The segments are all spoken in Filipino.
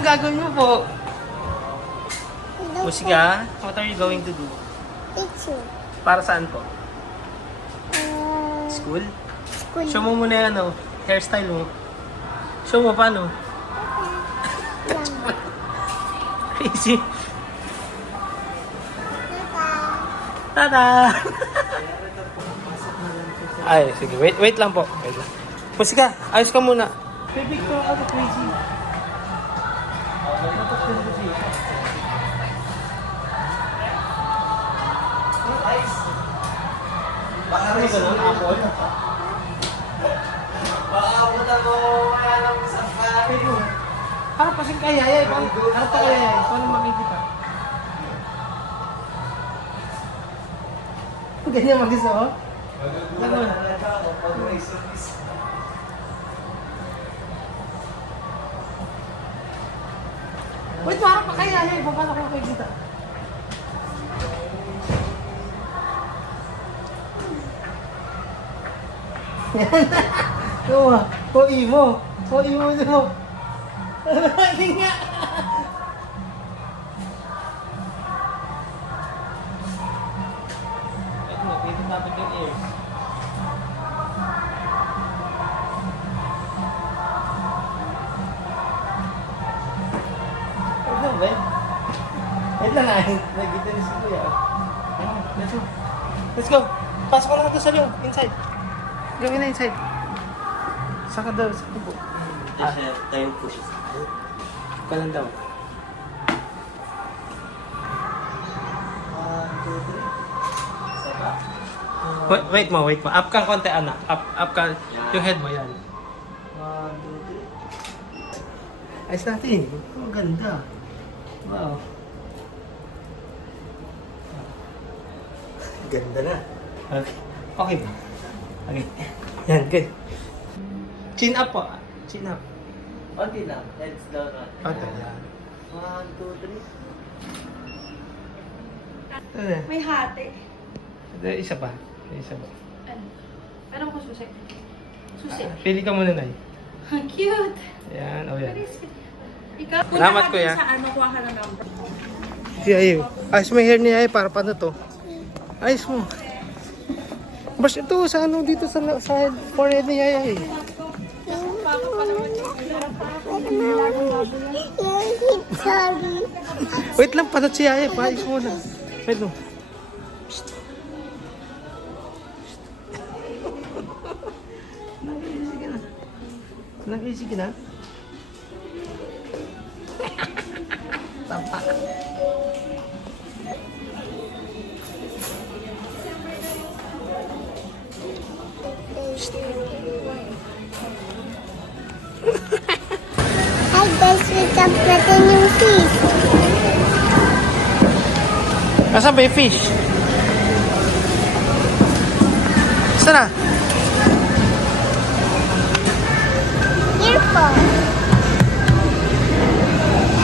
Anong gagawin mo po? Musika? What are you going to do? Picture. Para saan po? School? School. Show mo muna yan, oh. Hairstyle mo. Show mo paano? Crazy. Tada! Ay, sige. Wait lang po. Wait lang. Musika, ayos ka muna. Baby, ko ako crazy. Baka rin sa apple. Baka abutan mo kaya lang sa kape mo. Harap kasing kaya eh. Harap ka kaya eh. Paano makikita? Ganyan mag-isa oh. Ganun. Wait, harap ka kaya eh. Paano ko makikita? Oo ah. Hoi mo. Hoi mo dito. Hindi nga. Dito dapat yung ears. Ano ba? Wait lang ah. Nagkita ni si Kuya. Let's go. Let's go. Pasok ko lang ito sa loob. Inside. Gawin na inside. Saka daw, sa tubo. Tayo po siya. Ka lang daw. 1, 2, 3. Isa pa. Wait mo. Up kang konti, anak. Up ka. Yung head mo, yan. 1, 2, 3. Ayos natin. Ang ganda. Wow. Ganda na. Okay. Okay ba? Okay. Yan, good. Chin up po. Chin up. Konti lang. Heads down. Okay, yan. 1, 2, 3. Ano? May hati. Isa pa. Isa pa. Ano? Parang ko susi. Susi. Pili ka muna, Nay. Ang cute. Yan, oh yan. Ikaw, punta Salamat, ka Kuya. dun sa ano, kuha ka ng number. Si Ayo. Ayos mo yung hair ni Ayo. Para paano to? Ayos mo. Bas ito sa ano dito sa forehead ni Ayo. Sorry. Wait lang, panot si Ayo. Paayos mo na. Wait mo. Nag-easy ka na? Tampak. Hi guys, welcome natin yung fish. Nasaan ba yung fish? Saan na? Here po.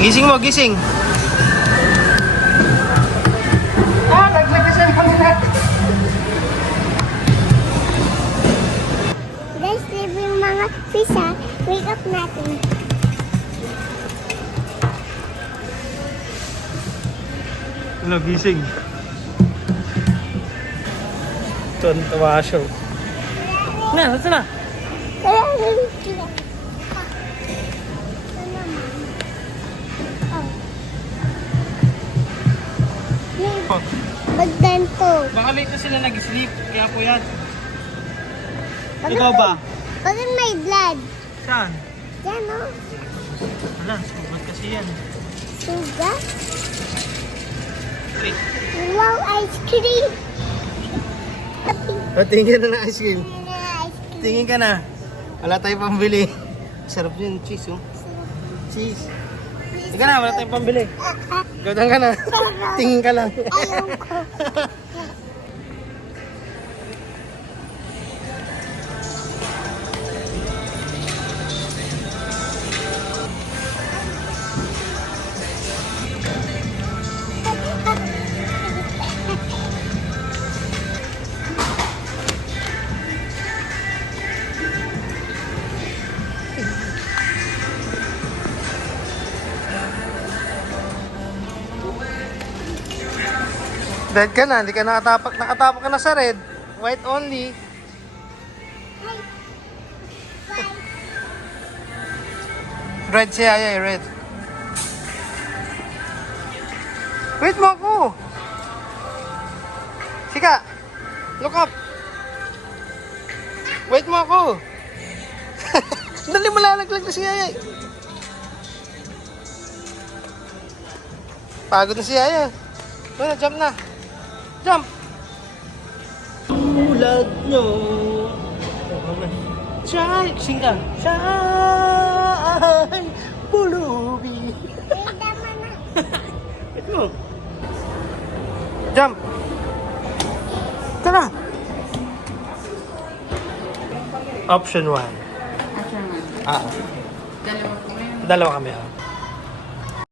Gising mo, gising. Naglagas yung pangit. Guys, leave yung mga fish ha. Wake up natin. Ano, gising. Tuntua show. Na, saan na? Kaya rin sila. Oh, Magdanto. baka late na sila nag-sleep. Kaya po yan. Ikaw ba? Bakit may blood? Saan? Yan o. Wala, sugat kasi yan. Suga. Wait. Wow, ice cream. Tingin ka na ng ice cream. Ice cream. Tingin ka na. Wala tayong pambili. Sarap yun, cheese oh. Cheese. Tingin ka na, wala tayong pambili. Gawdan ka na. Tingin ka lang. Ayaw ko. Red ka na, hindi ka nakatapak ka na sa red. White only. Red siya, ay, red. Wait mo ako. Sika, look up. Wait mo ako. Dali mo lalaglag na si Yaya. Pagod na si Yaya. Wala, jump na. Jump. Ulag nyo. Chay, sing ka. Chay, pulubi. Wait mo. Jump. Tara. Option 1. Action man. Ah, Dalawa ko ngayon. dalawa kami. Ah.